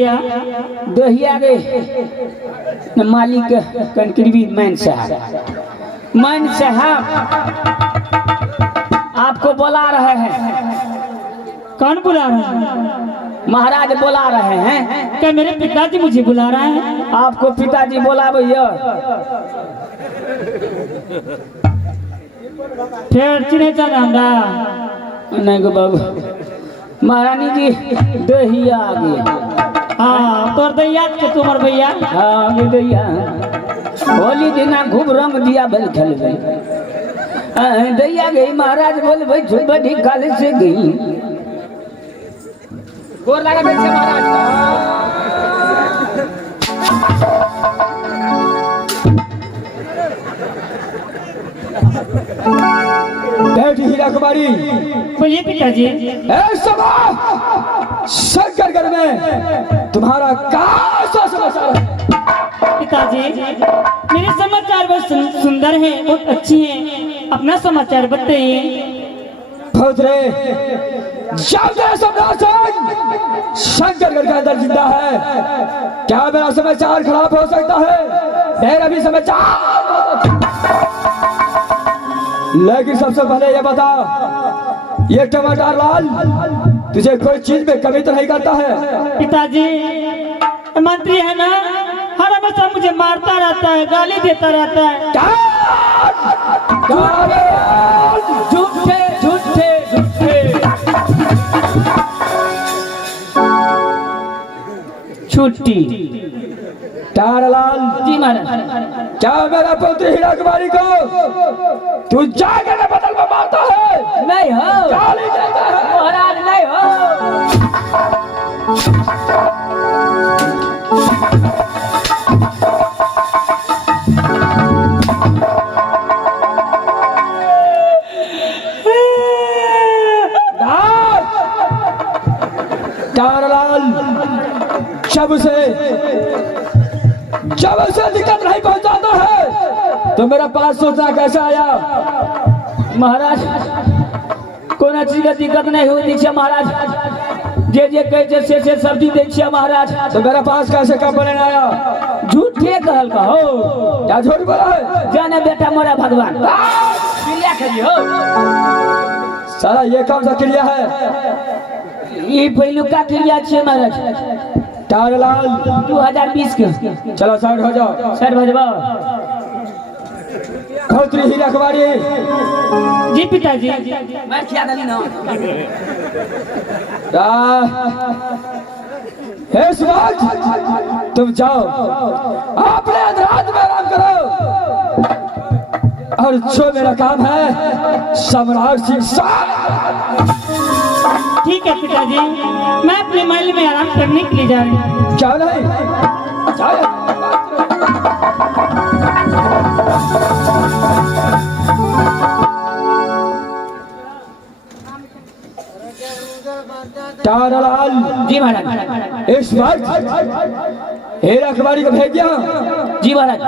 भैया दहिया गए मालिक कंकरीबी मैन साहब आपको बुला रहे हैं। कौन बुला रहा है? महाराज बुला रहे हैं। क्या मेरे पिताजी मुझे बुला रहे हैं? आपको पिताजी बोला भैया। फिर चिन्ह चाहता नहीं गो बाबू महारानी जी दहिया आ गए। हाँ तोर दैया के तुम्हार भैया। हाँ ये दैया होली दिना खूब रंग दिया बल खेल गई। दैया गई महाराज बोले भाई बड़ी काले से गई। गोर लगा बैठे महाराज बैठ हीरा कुमारी। बोलिए पिताजी। शंकरगढ़ में तुम्हारा कैसा समाचार है? पिताजी मेरे समाचार बहुत सुंदर है, बहुत अच्छी है। अपना समाचार बताइए। भोजरे शंकरगढ़ के अंदर जिंदा है। क्या मेरा समाचार खराब हो सकता है? मेरा भी समाचार। लेकिन सबसे पहले ये बता, ये टमाटर लाल तुझे कोई चीज में कमी तो नहीं करता है? पिताजी मंत्री है ना, हर हमेशा मुझे मारता रहता है, गाली देता रहता है। झूठे झूठे झूठे छुट्टी तारालाल जी महाराज। क्या मेरा पुत्र हीरा कुमारी को तू जाकर बदल में मारता है? नहीं हो गाली देता है? महाराज नहीं हो। तारालाल जब उसे दिक्कत नहीं पहुंचाता है तो मेरा पास सोचना कैसे आया? महाराज कोई चीज का दिक्कत नहीं हुई दीजिए महाराज। जे जे कहे से सब्जी दीजिए महाराज। तो मेरा पास कैसे कब बने आया? झूठे कहल का हो। क्या झूठ बोला है? जाने बेटा मोरा भगवान क्रिया करिए हो। सारा ये कौन सा क्रिया है? ये पहलू का क्रिया छे महाराज। तारालाल 2020 के चलो साइड हो जाओ। सर भजवा खौत्री हीरा कुमारी। जी पिताजी। मैं क्या दली ना हे सुभाष तुम जाओ अपने अंधरात में आराम करो, और जो मेरा काम है सम्राट सिंह। ठीक है पिताजी, मैं अपने महल में आराम करने के लिए जा रही हूँ। क्या नहीं तारालाल जी महाराज। इस वक्त हीरा कुमारी को भेज दिया। जी महाराज।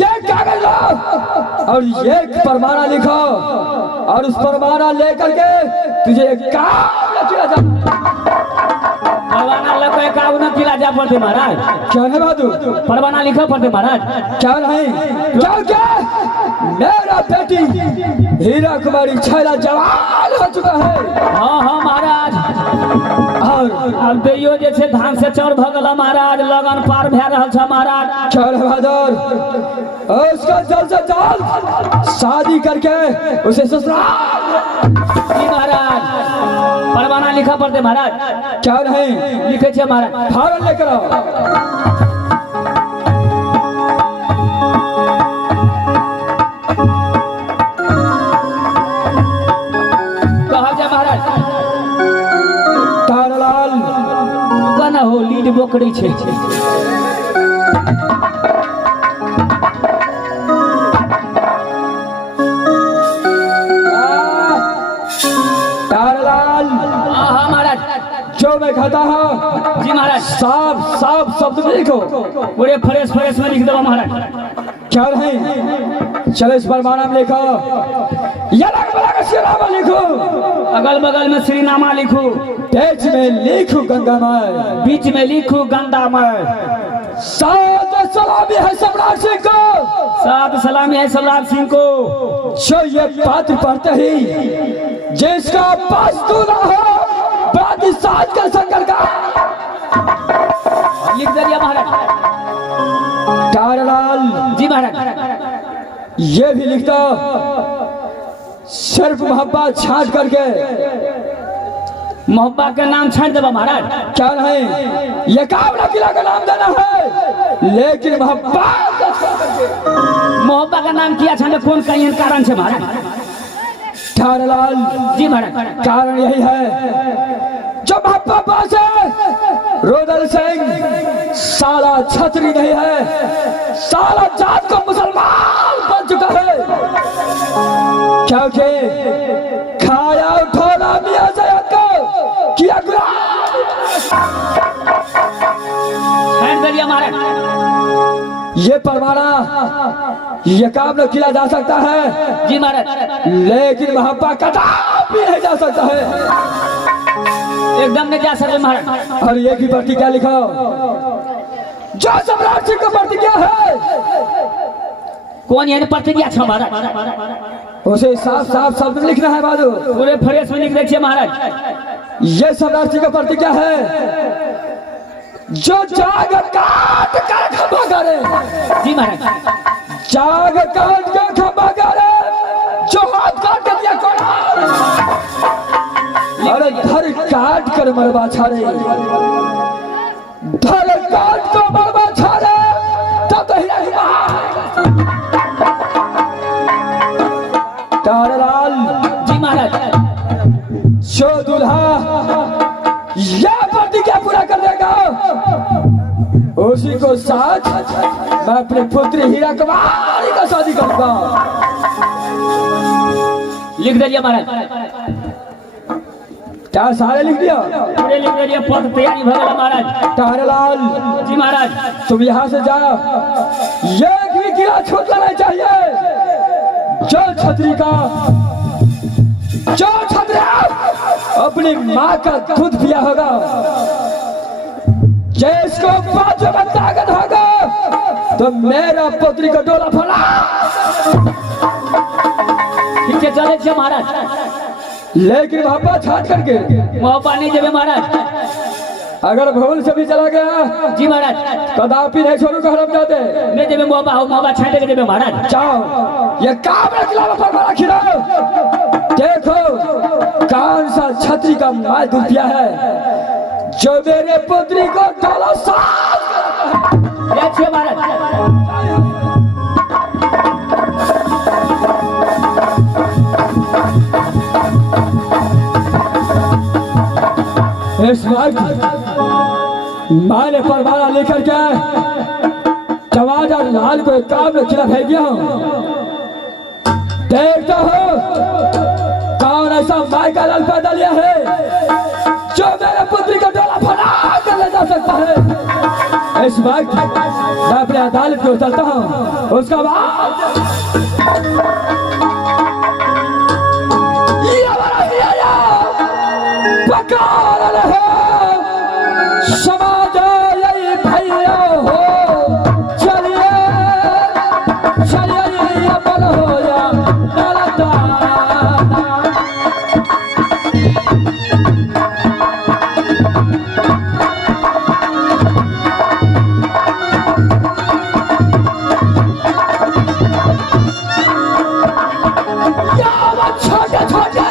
ये कागज लो और ये परमाना लिखो, और उस परमाना लेकर के तुझे एक काम किया जा। परवाना लग के काम न किला जा पड़ते महाराज। क्या है बहादुर? परवाना लिखा पड़ते महाराज। क्या नहीं क्या मेरा बेटी हीरा कुमारी छैला जवान हो चुका है। हाँ हाँ महाराज। और अब दैयो जे छे धान से चौर भगल महाराज, लगन पार भे रहल छ महाराज। क्या है बहादुर? उसका जल्द से जल्द शादी करके उसे ससुराल। जी महाराज। परवाना लिखा पड़ते महाराज। क्या नहीं लिखे छे महाराज। फारन लेकर आओ। तारालाल कना हो लीड बोकड़ी छे। तारालाल हाँ महाराज। जो मैं खाता हूँ जी महाराज। साफ साफ शब्द में लिखो। पूरे फ्रेश फ्रेश में लिख दो महाराज। क्या है? चलो इस पर नाम लिखो, लिखो, अगल बगल में श्री नामा लिखो, बीच में लिखो गंगामय, बीच में लिखो गंगामय। सात सलामी है सम्राट सिंह को, सात सलामी है सम्राट सिंह को, जो ये पात्र पढ़ते ही जिसका पास दूल्हा हो बाती साथ कर संकल का। लिख दिया महाराज। तारालाल जी महाराज। ये भी लिखता, सिर्फ मोहब्बत छाट करके, मोहब्बत का नाम छाट देवा महाराज। क्या नहीं, ये काबला किला का नाम देना है, लेकिन मोहब्बत का नाम किया छाने कौन कहीं कारण से महाराज? तारालाल जी महाराज। कारण यही है, जो मोहब्बत पास है रोदल सिंह साला छतरी नहीं है, साला जात को मुसलमान बन चुका है, क्योंकि खाया उठोला मियां सैयद को किया महाराज। ये परवाना ये काम किया जा सकता है जी महाराज, लेकिन मोहब्बत कदापि नहीं जा सकता है, एकदम नहीं जा सकते महाराज। और ये की प्रतिज्ञा लिखो, जो सम्राट सिंह का प्रतिज्ञा है, कौन ये प्रतिज्ञा था महाराज? उसे साफ साफ शब्द में लिखना है बाजू, पूरे फ्रेश में लिख देखिए महाराज। ये सम्राट सिंह का प्रतिज्ञा है, जो जाग काट कर खंभा करे, जी महाराज, जाग काट कर खंभा करे, जो हाथ काट कर दिया कोड़ा, अरे धर काट कर मरबा छाड़े, धर काट कर मरबा छाड़े, तब तो हीरा तारालाल जी महाराज। जो दूल्हा यह प्रतिज्ञा पूरा कर देगा, उसी को साथ मैं अपनी पुत्री हीरा कुमारी का शादी करूंगा। लिख दीजिए महाराज। क्या सारे लिख दिया? पूरे लिख दीजिए, पद तैयारी भगला महाराज। तारालाल जी महाराज। तुम यहाँ से जाओ, एक भी किला छूटना नहीं चाहिए, जो छतरी अपनी माँ का दूध पिया होगा, जिसको बाजू में ताकत होगा, तो मेरा पुत्री का डोला फला। ठीक है, चले महाराज, लेकिन मोहब्बा छाट करके, मोहब्बा नहीं देवे महाराज। अगर भूल से भी चला गया, जी महाराज, कदापि नहीं छोड़ूंगा हरम जाते, नहीं देवे मोहब्बा हो, मोहब्बा छाटे के देवे महाराज। जाओ ये काबला किला पर मारा खिलाओ, देखो कौन सा छतरी का माल दूध पिया है, जो मेरे पुत्री को डोला साथ महाराज। इस वक्त मैंने परवाना लेकर के जवाहर लाल को एक काम में खिला भेज दिया हूं, देखता हो कौन ऐसा माई का लाल पैदा लिया है, जो मेरे पुत्री का डोला फना कर ले जा सकता है। इस वक्त मैं अपने अदालत को उतरता हूं, उसका बाद पकार रहे समाज यही भैया हो, चलिए चलिए अमल हो या छोटे छोटे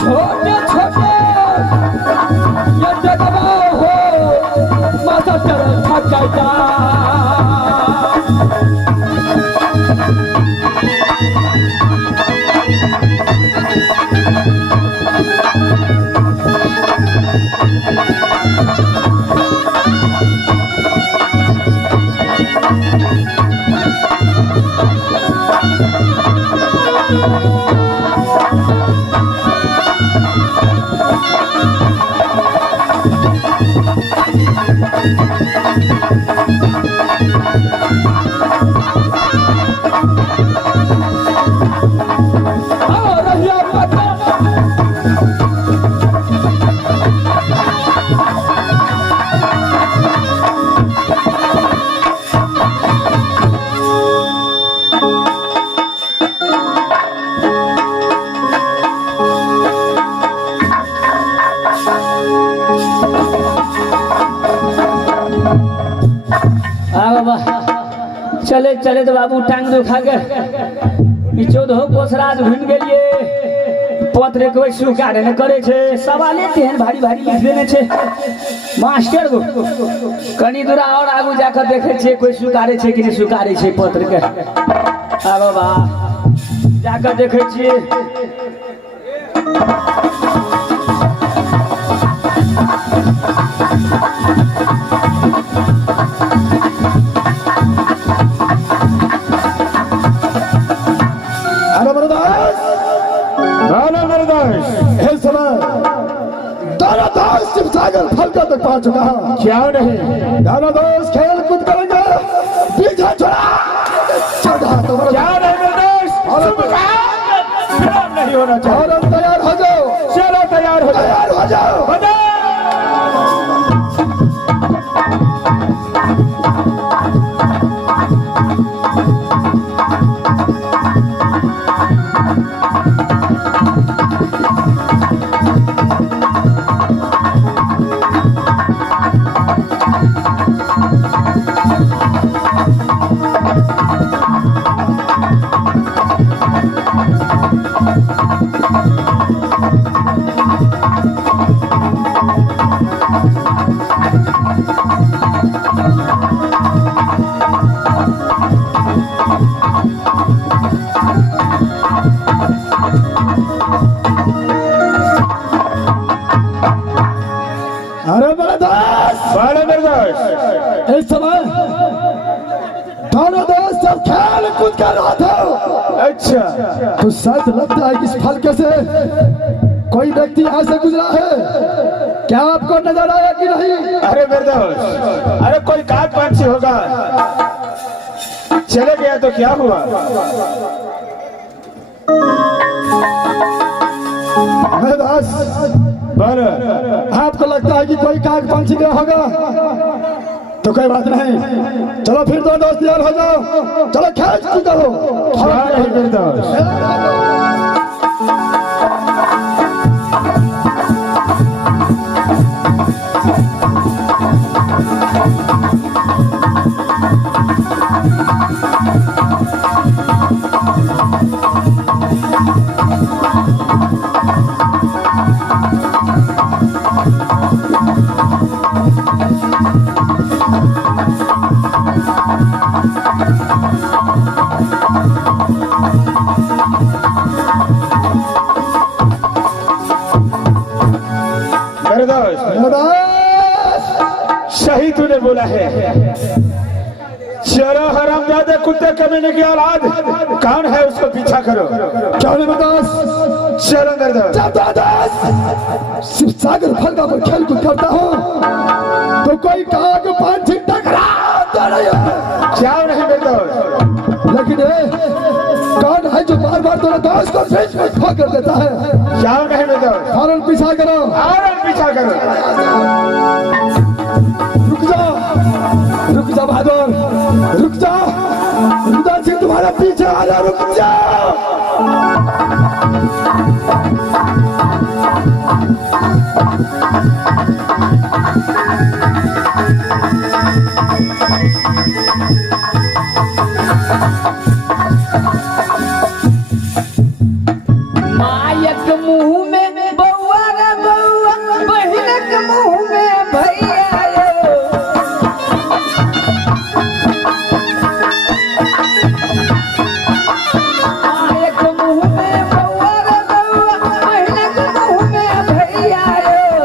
छोटे छोटे ये जगह हो माता तेरे थकाता चले चले तो बाबू टांग दुखा के चौदह कोसराज भूल गेलिए पत्र कोई स्वीकार न करे छे सवाले तेहन भारी भारी लिख देने छे मास्टर को कनी दूरा और आगू जाकर देखे छे कोई स्वीकारे छे कि नहीं स्वीकारे छे पत्र के आ बाबा जाकर देखे छे सागर फलका तक पहुंच चुका है। क्या नहीं दोनों दोस्त खेल कूद करेंगे पीछे छोड़ा क्या नहीं मेरे दोस्त नहीं होना चाहिए। तैयार हो जाओ चलो तैयार हो जाओ हो जाओ इस समय दोनों दोस्त जब खेल कूद कर रहा था अच्छा तो शायद लगता है कि इस फलके से कोई व्यक्ति यहाँ से गुजरा है। क्या आपको नजर आया कि नहीं? अरे मेरे दोस्त अरे कोई काग पंछी होगा चले गया तो क्या हुआ। मेरे दोस्त बोलो आपको लगता है कि कोई काग पंछी गया होगा तो कोई बात नहीं। चलो फिर दो दोस्त तैयार हो जाओ चलो खेल कूदो क्या नहीं मेरे दोस्त सही तूने बोला है। चलो हरामजादे कुत्ते कमीने की औलाद कौन है उसको पीछा करो। चलो चलो सिर्फ सागर फलका पर खेल कूद करता हूँ तो कोई काग पंछी टकराता नहीं है। क्या नहीं मेरे दोस्त लेकिन कौन है जो बार बार तेरे दोस्त को बीच में खो कर देता है। क्या नहीं मेरे दोस्त फौरन पीछा करो पीछा करो। रुक जा बहादुर रुक जा सिंह तुम्हारा पीछे आ जा रुक जा। मुंह में भैया यो एक मुंह में बउआ रे बउआ पहले के मुंह में भैया यो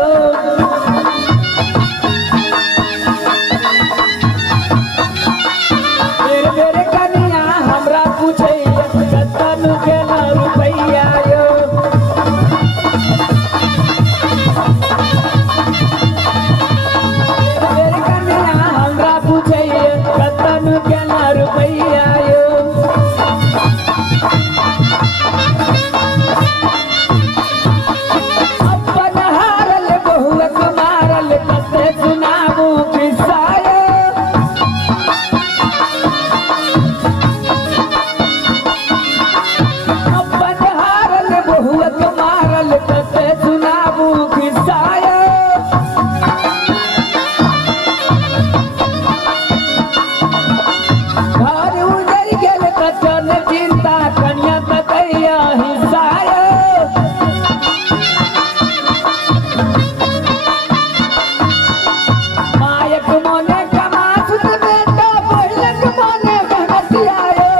बेर बेर कनिया हमरा पूछे कतन के ना रुपैया यो बेर कनिया हमरा पूछे कतन के ना रुपैया यो अपन हारल बहुअक मारल कते सुनाबू किस्सा यो अपन हारल बहुअक मारल कते सुनाबू किस्सा यो घर उजड़ गेल कचन चिंता कन्या तकैया हिस्सा यो मायक मोने कमासुत बेटा पहिलक मोने घनतिया यो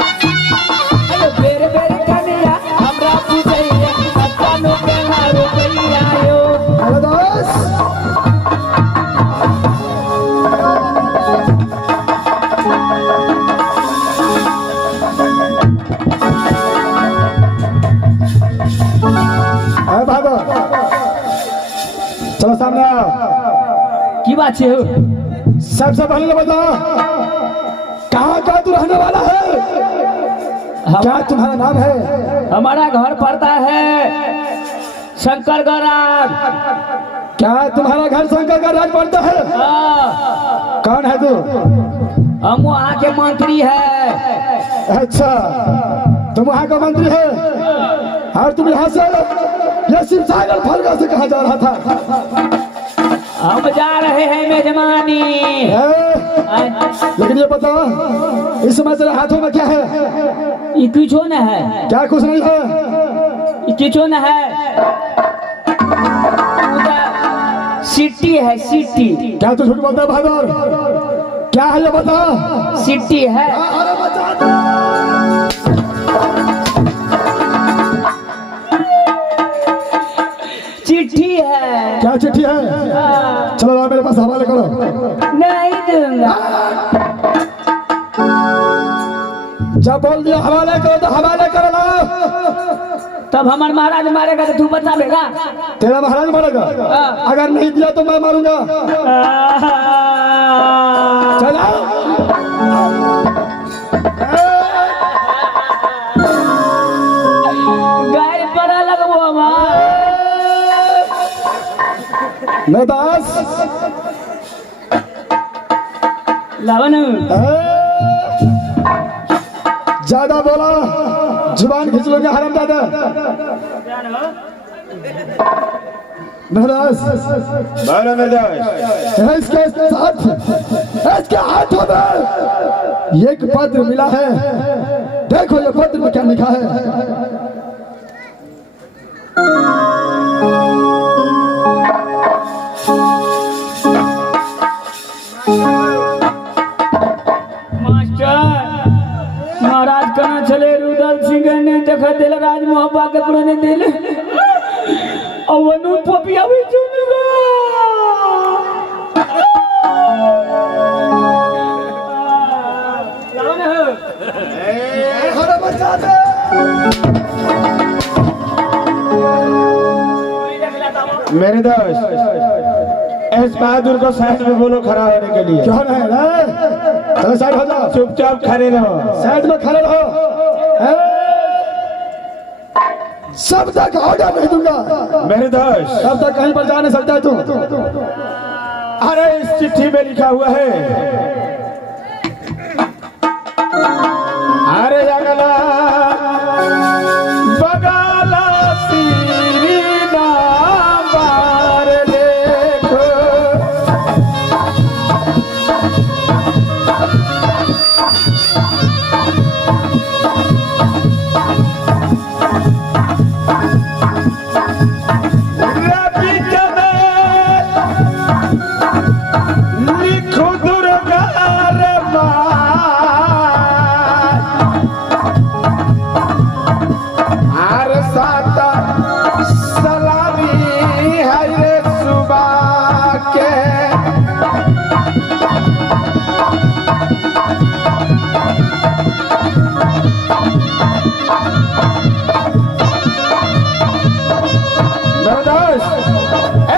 अरे बेर बेर कनिया हमरा पूछैया कतनो के ना रुपैया यो अरे दास अरे भागो चलो सामने आओ की बात छे हो सबसे पहले बताओ कहाँ का तू रहने वाला है क्या तुम्हारा नाम है हमारा घर पड़ता है शंकर गौराज क्या तुम्हारा घर शंकर का राज पड़ता है कौन है तू हम वहाँ के मंत्री है अच्छा तुम वहाँ का मंत्री है और तुम यहाँ से ये शिवसागर फलका से कहाँ जा रहा था हम जा रहे हैं मेजमानी लेकिन ये बताओ इस समय तेरे हाथों में क्या है ये किचो न है क्या कुछ नहीं है ये किचो न है उधर सिटी है सिटी क्या तू झूठ बोलता है बहादुर क्या है ये बता सिटी है अरे बता दो चिट्ठी है क्या चिट्ठी है चलो लाओ मेरे पास हवाले करो नहीं दूंगा जब बोल दिया हवाले करो तो हवाले करो लाओ तब हमारे महाराज मारेगा तो तू बचा लेगा तेरा महाराज मारेगा अगर नहीं दिया तो मैं मारूंगा चलो गाय पर लगबो हमार मैं दास लावन ज्यादा बोला जुबान खींच लोगे हराम दादा महाराज इसके हाथों में एक पत्र मिला है देखो ये पत्र में क्या लिखा है महाराज कहाँ चले रुदल सिंह ने देखा दिल राज मोहब्बा के पुराने दिल और वनु पपिया भी चुनगा अरे बचा दे मेरे दोस्त एस बहादुर को साइड में बोलो खड़ा होने के लिए। क्यों है चलो साइड हो जाओ चुपचाप खड़े रहो। साइड में खड़े रहो सब तक ऑर्डर नहीं दूंगा मेरे दोस्त तब तक कहीं पर जा नहीं सकता है तू अरे इस चिट्ठी में लिखा हुआ है अरे अगला बगाला सीना बार देखो अरे साता सलामी है रे सुबह के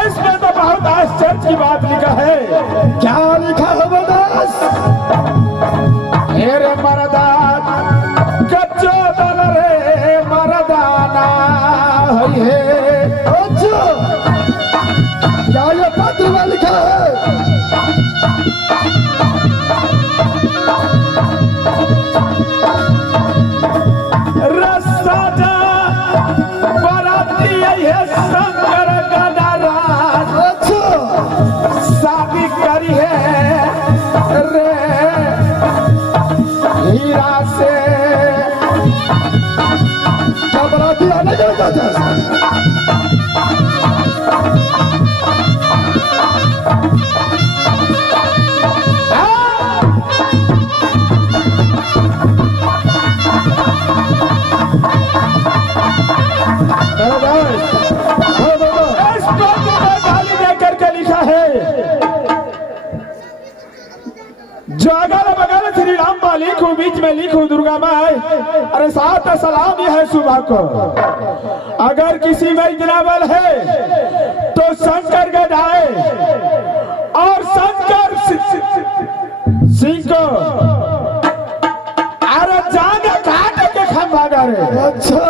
इसमें तो बहुत आश्चर्य की बात लिखा है। क्या लिखा है बदास? रे मरदान कच्चो दल रे मरदाना है। अच्छा, क्या ये पत्र में लिखा है? रास्ता जा बराती है शंकर गणराज। अच्छा, शादी करी है रे हीरा से। क्या बराती आने का कहता है? हाँ बाबा, इस पत्र में गाली देकर के लिखा है, जो अगल बगल श्री राम माँ लिखूं, बीच में लिखूं दुर्गा माई। अरे सात सलाम यह है सुबह को। अगर किसी में इतना बल है तो शंकर गढ़ाए और शंकर सिंह को अरे जाने काट के खंभा रे। अच्छा,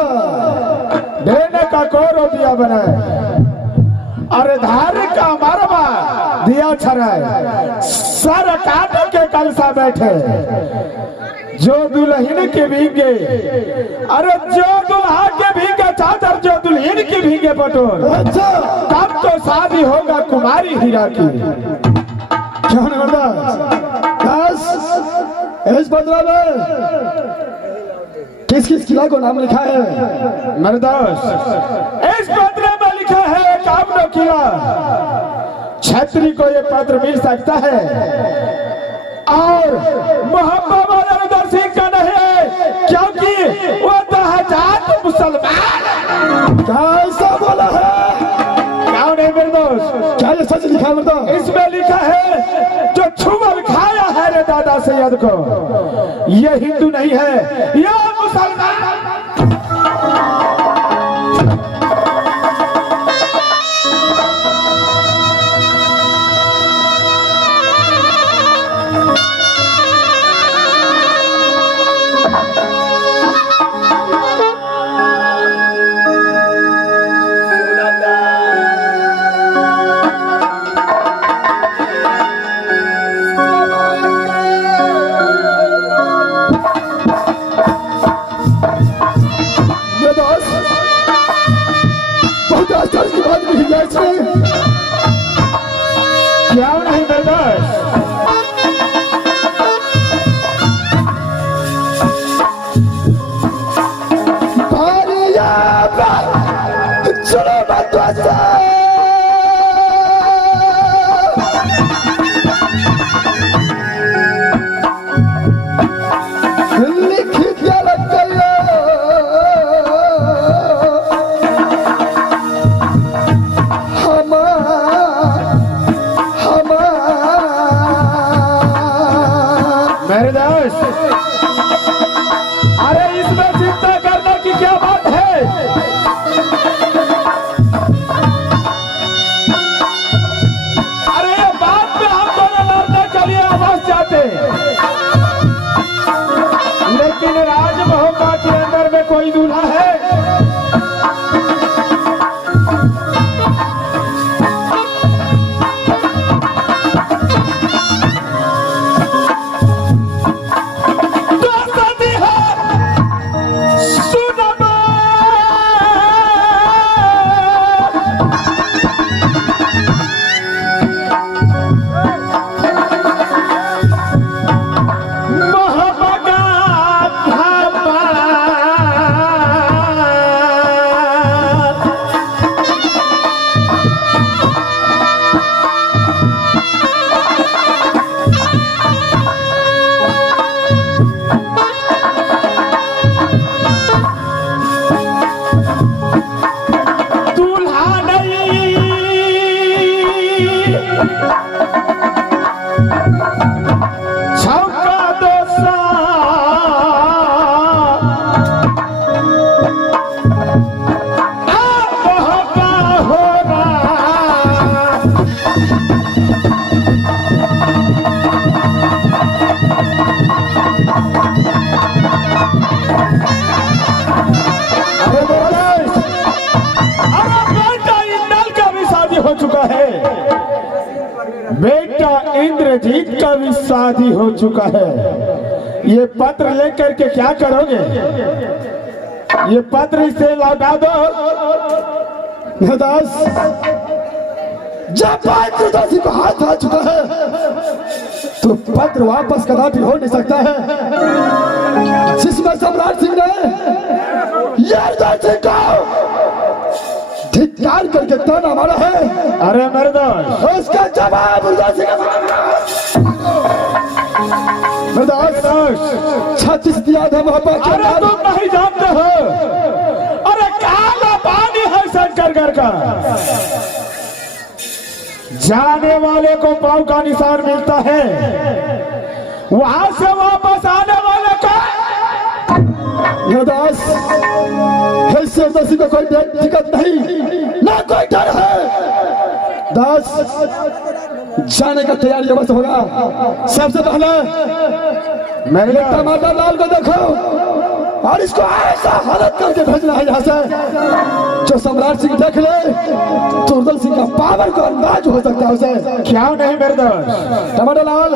देने का कोरो दिया बनाए, अरे धार का मरवा दिया छराए। सर काट के कलसा बैठे, जो दुल्हन के भीगे, अरे जो दुल्हा के भीगे चादर, जो दुल्हन के भीगे पटोर। अच्छा, तब तो शादी होगा कुमारी हीरा की। क्या बदास? बस इस पत्र में किस किस किला को नाम लिखा है? मरदास, इस पत्र में लिखा है कामनो किला। छत्री को ये पत्र मिल सकता है और मोहम्मद वाला सिंह का नहीं है, क्योंकि वो तो हजार मुसलमान। क्या ऐसा बोला है? क्या नहीं मरदास? क्या ये सच लिखा है मर्दास? इसमें लिखा है जो छुअल खाया है रे दादा सैयद को, ये हिंदू नहीं है, ये मुसलमान। बदास, बहुत आश्चर्य की बात लिखी है इसमें। क्या नहीं मरदास? चलो बदवासा, लिख दिया लगता मरदास, अरे इसमें चिंता करने की क्या बात है? इंद्रजीत का भी शादी हो चुका है। ये पत्र लेकर के क्या करोगे? ये पत्र इसे लौटा दो। दास, जब इंद्रदासी को हाथ आ चुका है तो पत्र वापस कदापि हो नहीं सकता है। जिसमें सम्राट सिंह ने इंद्रदासी को धिक्कार करके ताना मारा है, अरे मर्दास, उसका जवाब इंद्रदासी का छत्तीस दिया था वहां पर। अरे तुम नहीं जानते हो, अरे काला पानी है शंकरगढ़ का। जाने वाले को पांव का निशान मिलता है, वहां से वापस आने वाले का दास, ऐसे दसी को कोई दिक्कत नहीं, ना कोई डर है। दास, जाने का तैयारी अवश्य होगा। सबसे पहले मेरे टमाटर लाल को देखो और इसको ऐसा हालत करके भेजना है यहाँ से जो सम्राट सिंह देख ले तो उर्दल सिंह का पावर को अंदाज हो सकता है उसे। क्या नहीं मेरे दोस्त? टमाटर लाल,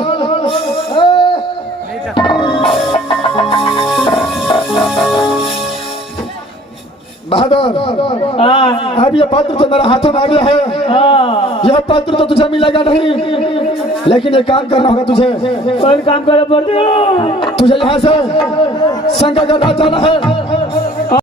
बहादुर, अब ये पत्र तो मेरे हाथों में आ गया है। यह पत्र तो तुझे मिलेगा नहीं, लेकिन एक काम करना होगा तुझे। कौन काम करना पड़ता है? तुझे यहाँ से शंकरगढ़ जाना है।